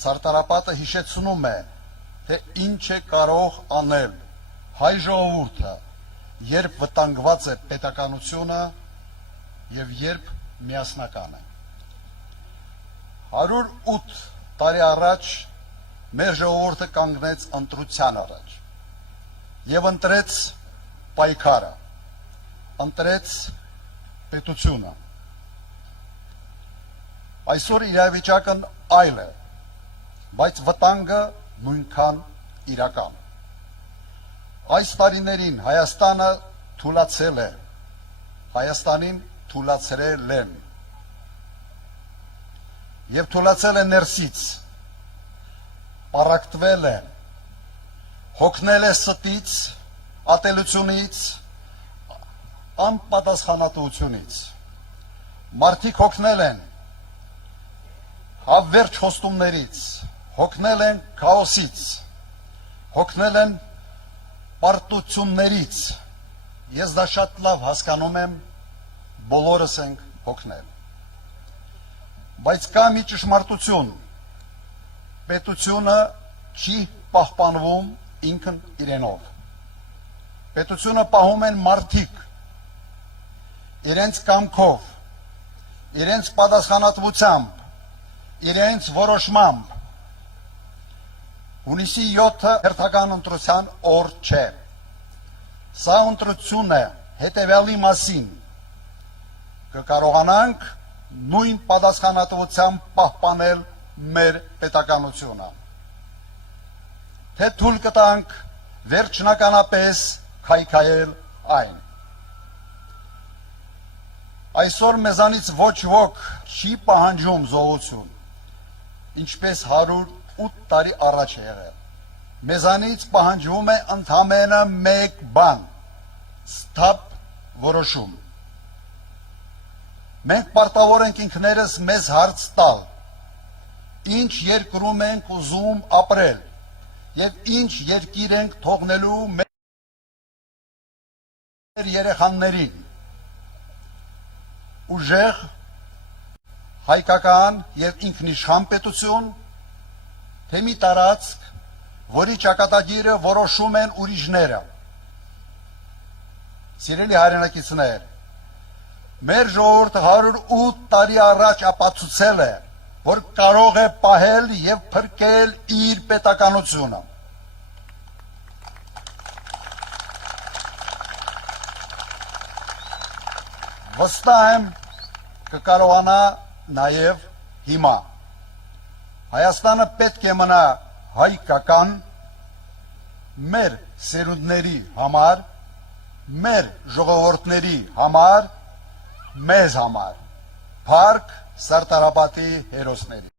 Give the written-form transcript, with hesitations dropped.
Սարտարապատը հիշեցնում է, թե ինչ է կարող անել հայ ժողովուրդը, երբ վտանգված է պետականությունը եւ երբ միասնական է։ 108 տարի առաջ մեր ժողովուրդը կանգնեց ընտրության առաջ եւ ընտրեց պայքարը, ընտրեց պետությունը։ Այսօր իրավիճակն այլ է, բայց վտանգը նույնքան իրական։ Այս տարիներին Հայաստանը թուլացել է, Հայաստանին թուլացրել են եւ թուլացել է ներսից, պառակտվել է, հոգնել է ստից, ատելությունից, անպատասխանատվությունից։ Մարդիկ հոգնել են հավերժ խոստումներից, հոգնել են քաոսից, հոգնել են պարտություններից։ Ես դա շատ լավ հասկանում եմ, բոլորս ենք հոգնել։ Բայց կա մի ճշմարտություն, պետությունը չի պահպանվում ինքն իրենով։ Պետությունը պահում են մարդիկ, իրենց կամքով, իրենց պատասխանատվությամբ, իրենց որոշմամբ։ Հունիսի 7-ը հերթական ընտրության օր չէ։ Սա ընտրություն է հետևյալի մասին. կկարողանանք նույն պատասխանատվությամբ պահպանել մեր պետականությունը, թե թույլ կտանք վերջնականապես քայքայել այն։ Այսօր մեզանից ոչ ոք չի պահանջում զոհություն, ինչպես 108 տարի առաջ է եղել։ Մեզանից պահանջվում է ընդամենը մեկ բան՝ սթափ որոշում։ Մենք պարտավոր ենք ինքներս մեզ հարց տալ, ինչ երկրում ենք ուզում ապրել եւ ինչ երկիր ենք թողնելու մեր երեխաներին։ Ուժեղ, հայկական եւ ինքնիշխան պետություն, թե մի տարածք, որի ճակատագիրը որոշում են ուրիշները։ Սիրելի հայրենակիցներ, մեր ժողովուրդը 108 տարի առաջ ապացուցել է, որ կարող է պահել եւ փրկել իր պետականությունը։ Վստահ եմ կկարողանա նաեւ հիմա։ Հայաստանը պետք է մնա հայկական, մեր սերունդների համար, մեր ժողովուրդների համար, մեզ համար, փառք Սարտարապատի հերոսների։